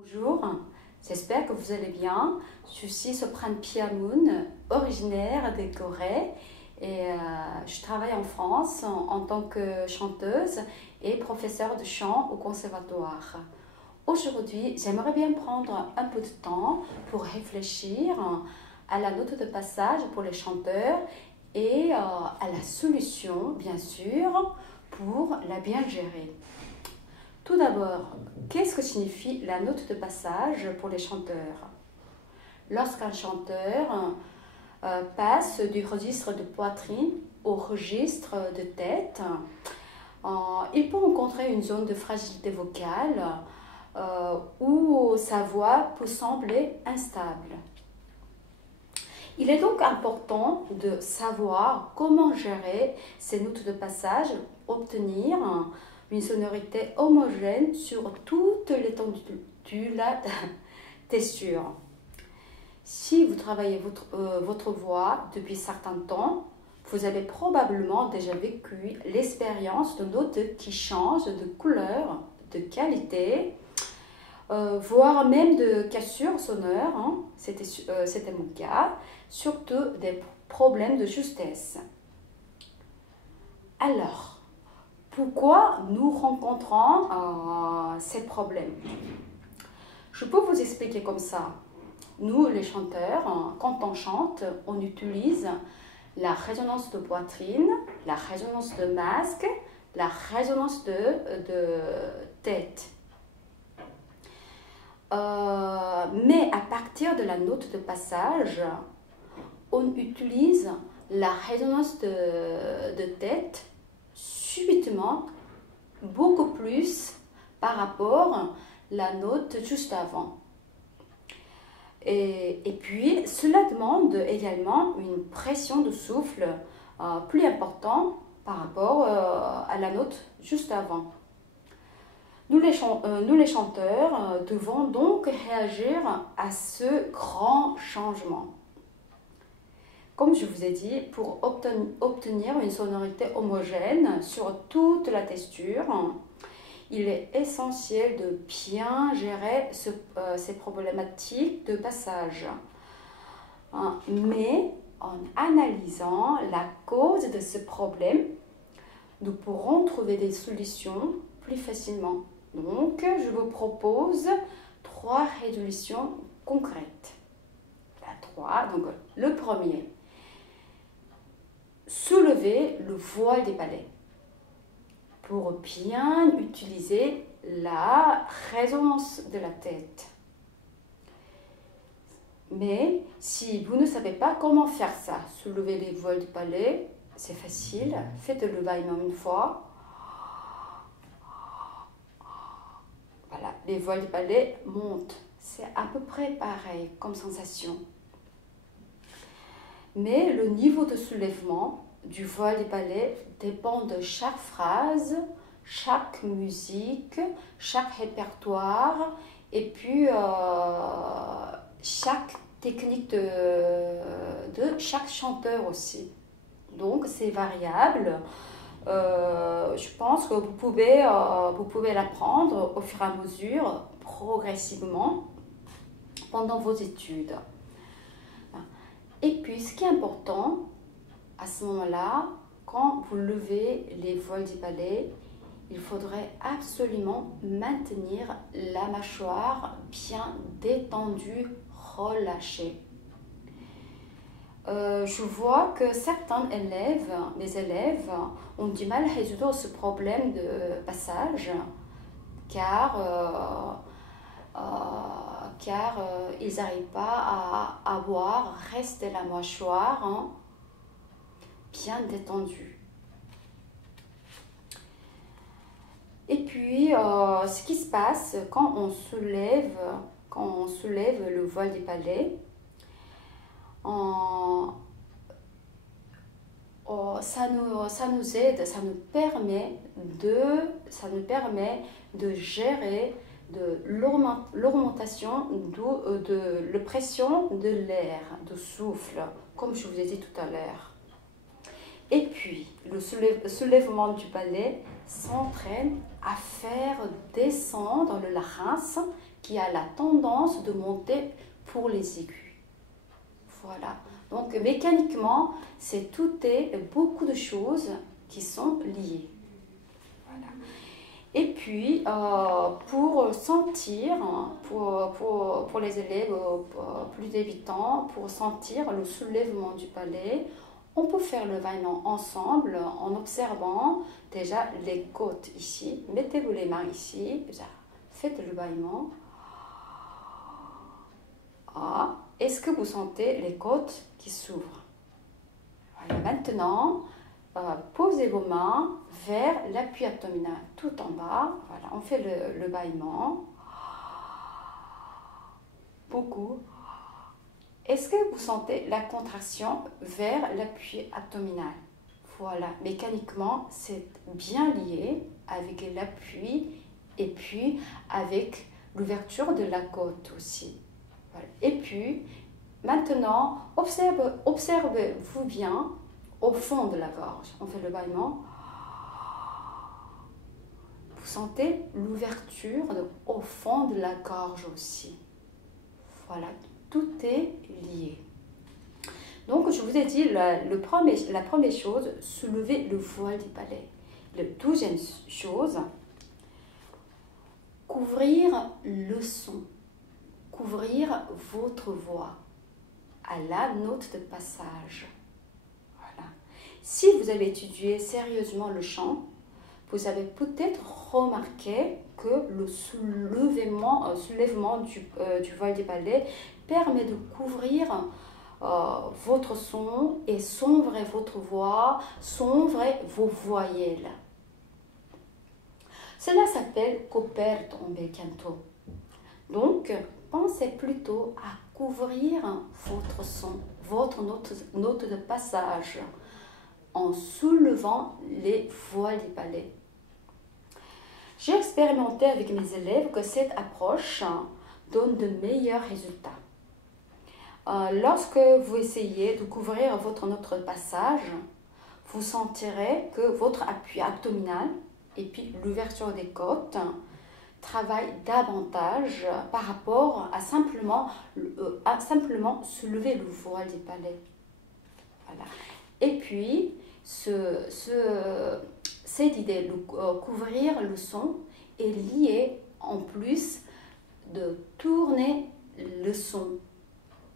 Bonjour, j'espère que vous allez bien. Je suis Soprane Piamoun, originaire de Corée et je travaille en France en tant que chanteuse et professeure de chant au conservatoire. Aujourd'hui, j'aimerais bien prendre un peu de temps pour réfléchir à la note de passage pour les chanteurs et à la solution, bien sûr, pour la bien gérer. Tout d'abord, qu'est-ce que signifie la note de passage pour les chanteurs? Lorsqu'un chanteur passe du registre de poitrine au registre de tête, il peut rencontrer une zone de fragilité vocale où sa voix peut sembler instable. Il est donc important de savoir comment gérer ces notes de passage, obtenir une sonorité homogène sur toute l'étendue de la texture. Si vous travaillez votre voix depuis certains temps, vous avez probablement déjà vécu l'expérience de notes qui changent de couleur, de qualité, voire même de cassure sonore, hein. C'était mon cas, surtout des problèmes de justesse. Alors, pourquoi nous rencontrons ces problèmes? Je peux vous expliquer comme ça. Nous, les chanteurs, quand on chante, on utilise la résonance de poitrine, la résonance de masque, la résonance de tête. Mais à partir de la note de passage, on utilise la résonance de tête subitement beaucoup plus par rapport à la note juste avant. Et puis, cela demande également une pression de souffle plus importante par rapport à la note juste avant. Nous les chanteurs devons donc réagir à ce grand changement. Comme je vous ai dit, pour obtenir une sonorité homogène sur toute la texture, il est essentiel de bien gérer ces problématiques de passage. Mais en analysant la cause de ce problème, nous pourrons trouver des solutions plus facilement. Donc, je vous propose 3 résolutions concrètes. Donc, le premier. Soulever le voile des palais pour bien utiliser la résonance de la tête. Mais si vous ne savez pas comment faire ça, soulever les voiles du palais, c'est facile, faites-le minimum une fois. Voilà, les voiles du palais montent. C'est à peu près pareil comme sensation. Mais le niveau de soulèvement du voile des palais dépend de chaque phrase, chaque musique, chaque répertoire et puis chaque technique de chaque chanteur aussi. Donc c'est variable. Je pense que vous pouvez l'apprendre au fur et à mesure, progressivement, pendant vos études. Et puis, ce qui est important, à ce moment-là, quand vous levez les voiles du palais, il faudrait absolument maintenir la mâchoire bien détendue, relâchée. Je vois que certains mes élèves, ont du mal à résoudre ce problème de passage, car ils n'arrivent pas à rester la mâchoire bien détendue. Et puis, ce qui se passe quand on soulève le voile des palais, ça nous aide, ça nous permet de gérer l'augmentation de la pression de l'air, de souffle, comme je vous ai dit tout à l'heure. Et puis, le soulèvement du palais s'entraîne à faire descendre le larynx qui a la tendance de monter pour les aigus. Voilà. Donc mécaniquement, c'est beaucoup de choses qui sont liées. Voilà. Et puis, pour sentir, pour les élèves plus débutants, pour sentir le soulèvement du palais, on peut faire le bâillement ensemble en observant déjà les côtes ici. Mettez-vous les mains ici, faites le bâillement. Ah, est-ce que vous sentez les côtes qui s'ouvrent? Voilà. Maintenant, posez vos mains vers l'appui abdominal tout en bas. Voilà, on fait le bâillement. Beaucoup. Est-ce que vous sentez la contraction vers l'appui abdominal? Voilà, mécaniquement, c'est bien lié avec l'appui et puis avec l'ouverture de la côte aussi. Voilà. Et puis, maintenant, observez-vous bien au fond de la gorge. On fait le bâillement. Vous sentez l'ouverture au fond de la gorge aussi. Voilà, tout est lié. Donc, je vous ai dit, la première chose, soulever le voile du palais. La deuxième chose, couvrir le son, couvrir votre voix à la note de passage. Voilà. Si vous avez étudié sérieusement le chant, vous avez peut-être remarqué que le soulèvement du voile du palais permet de couvrir votre son et sombrer votre voix, sombrer vos voyelles. Cela s'appelle coperto en bel canto. Donc, pensez plutôt à couvrir votre son, votre note de passage en soulevant les voiles du palais. J'ai expérimenté avec mes élèves que cette approche donne de meilleurs résultats. Lorsque vous essayez de couvrir votre note de passage, vous sentirez que votre appui abdominal et puis l'ouverture des côtes travaillent davantage par rapport à simplement soulever le voile du palais. Voilà. Et puis, cette idée de couvrir le son est liée en plus de tourner le son.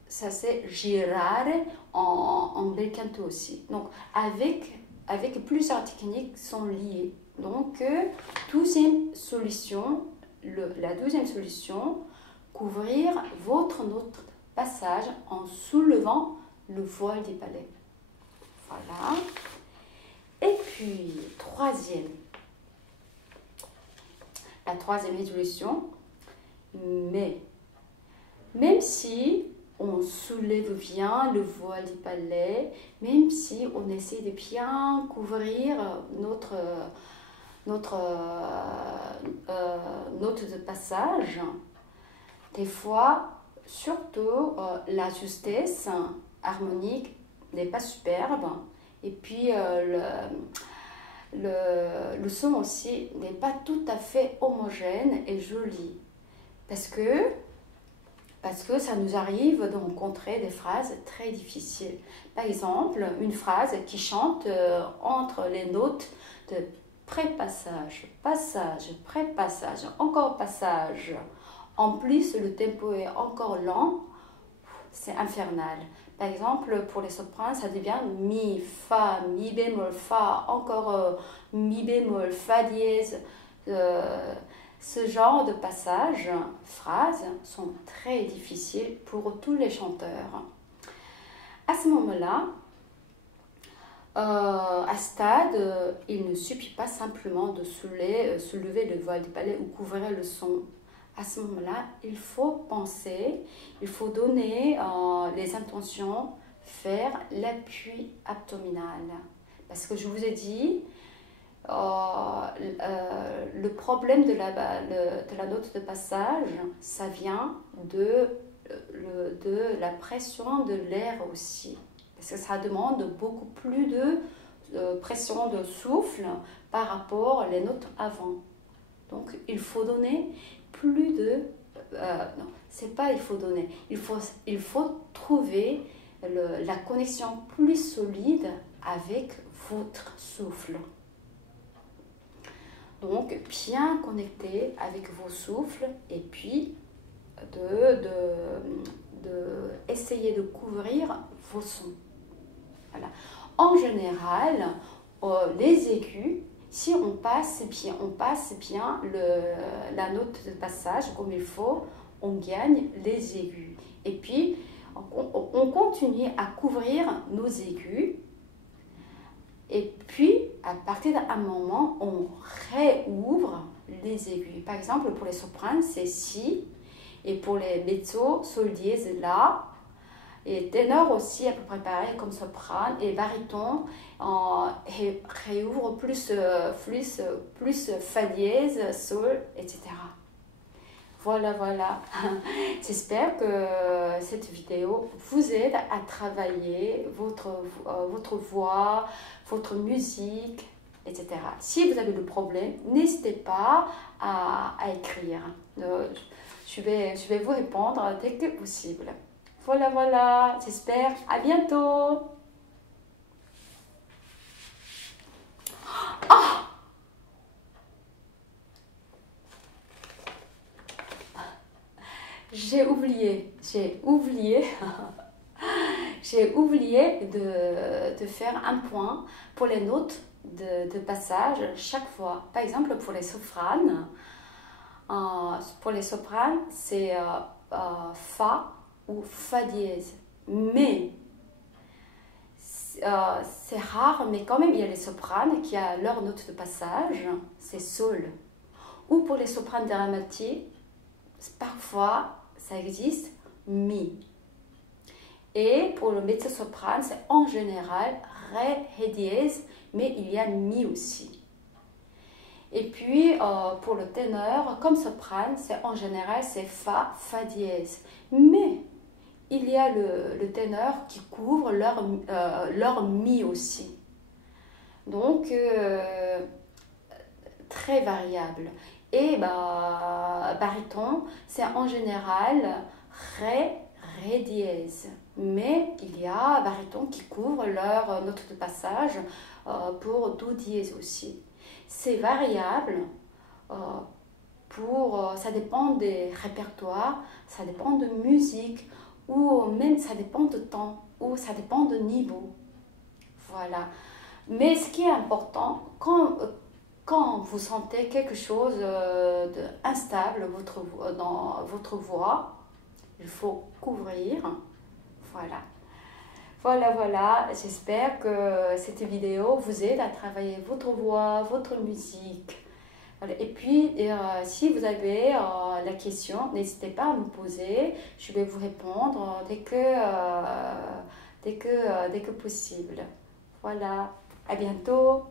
Ça c'est girare en bel canto aussi. Donc avec plusieurs techniques sont liées. Donc la deuxième solution, couvrir votre note passage en soulevant le voile du palais. Voilà. Et puis la troisième résolution, mais même si on soulève bien le voile du palais, même si on essaie de bien couvrir notre note de passage, des fois, surtout la justesse harmonique n'est pas superbe, et puis le son aussi n'est pas tout à fait homogène et joli, parce que ça nous arrive de rencontrer des phrases très difficiles. Par exemple, une phrase qui chante entre les notes de pré-passage, passage, pré-passage, encore passage. En plus, le tempo est encore lent, c'est infernal. Par exemple, pour les sopranes, ça devient mi, fa, mi bémol, fa, encore mi bémol, fa dièse. Ce genre de passages, phrases, sont très difficiles pour tous les chanteurs. À ce moment-là, à stade, il ne suffit pas simplement de soulever le voile du palais ou couvrir le son. À ce moment-là, il faut penser, il faut donner les intentions, faire l'appui abdominal. Parce que je vous ai dit, le problème de la note de passage, ça vient de la pression de l'air aussi. Parce que ça demande beaucoup plus de pression de souffle par rapport aux notes avant. Donc, il faut donner plus de non, c'est pas il faut donner, il faut trouver la connexion plus solide avec votre souffle. Donc, bien connecter avec vos souffles et puis essayer de couvrir vos sons. Voilà. En général, les aigus, si on passe bien la note de passage comme il faut, on gagne les aigus. Et puis, on continue à couvrir nos aigus. Et puis, à partir d'un moment, on réouvre les aigus. Par exemple, pour les sopranes, c'est si. Et pour les mezzo, sol dièse, la. Et ténor aussi, à peu près pareil, comme soprane. Et baryton, réouvre plus fa dièse, sol, etc. Voilà, voilà. J'espère que cette vidéo vous aide à travailler votre voix, votre musique, etc. Si vous avez le problème, n'hésitez pas à écrire. Je vais vous répondre dès que possible. Voilà, voilà. J'espère. À bientôt. J'ai oublié de faire un point pour les notes de passage chaque fois. Par exemple, pour les sopranes, c'est Fa ou Fa dièse. Mais c'est rare, mais quand même, il y a les sopranes qui ont leur note de passage, c'est Sol. Ou pour les sopranes dramatiques, parfois, ça existe, Mi. Et pour le mezzo-soprane, c'est en général Ré dièse, mais il y a Mi aussi. Et puis, pour le ténor, comme soprane, c'est en général, c'est Fa dièse. Mais il y a le ténor qui couvre leur Mi aussi. Donc, très variable. Et baryton, c'est en général Ré dièse. Mais il y a baryton qui couvre leur note de passage pour Do dièse aussi. C'est variable, ça dépend des répertoires, ça dépend de musique, ou même ça dépend de temps, ou ça dépend de niveau. Voilà. Mais ce qui est important, quand vous sentez quelque chose d'instable dans votre voix, il faut couvrir. Voilà. Voilà, voilà. J'espère que cette vidéo vous aide à travailler votre voix, votre musique. Voilà. Et puis, si vous avez la question, n'hésitez pas à me poser. Je vais vous répondre dès que possible. Voilà. À bientôt.